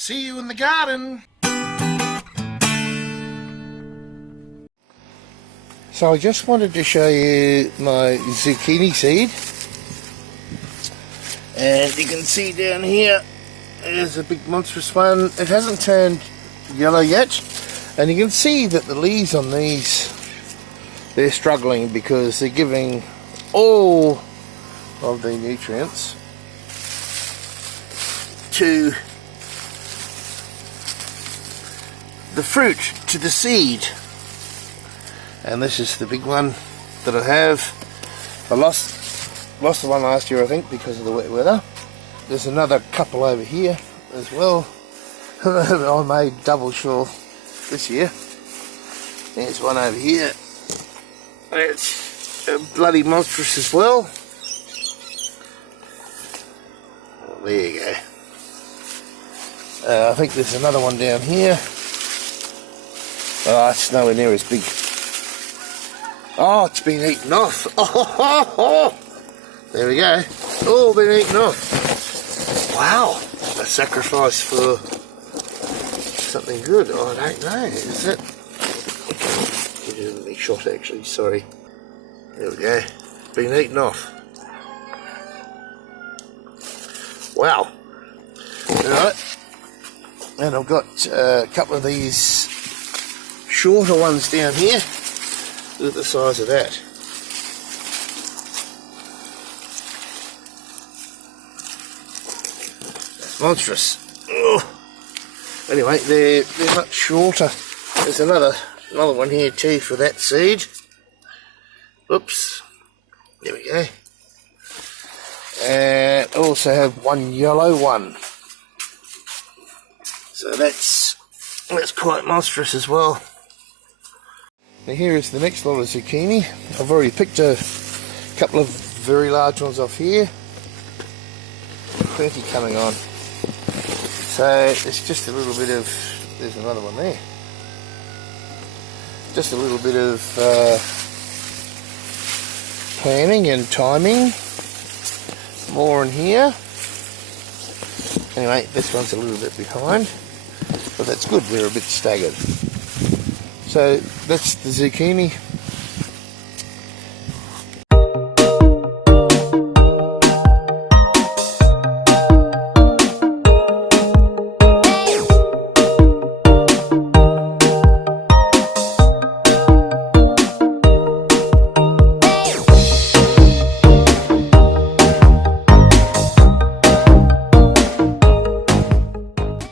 See you in the garden. So I just wanted to show you my zucchini seed. And you can see down here, there's a big monstrous one. It hasn't turned yellow yet. And you can see that the leaves on these, they're struggling because they're giving all of the nutrients to the fruit, to the seed. And this is the big one that I have. I lost the one last year, I think, because of the wet weather. There's another couple over here as well. I made double sure this year. There's one over here. It's bloody monstrous as well. Oh, there you go. I think there's another one down here. Oh, it's nowhere near as big. Oh, it's been eaten off. Oh, there we go. Oh, been eaten off. Wow, a sacrifice for something good. Oh, I don't know. Is it? It isn't me shot actually. Sorry. There we go. Been eaten off. Wow. Alright. And I've got a couple of these shorter ones down here. Look at the size of that. That's monstrous. Ugh. Anyway, they're much shorter. There's another one here too for that seed. Oops. There we go. And also have one yellow one. So that's quite monstrous as well. Now here is the next lot of zucchini. I've already picked a couple of very large ones off here. Plenty coming on. So it's just a little bit of, there's another one there. Just a little bit of planning and timing. More in here. Anyway, this one's a little bit behind, but that's good, we're a bit staggered. So that's the zucchini.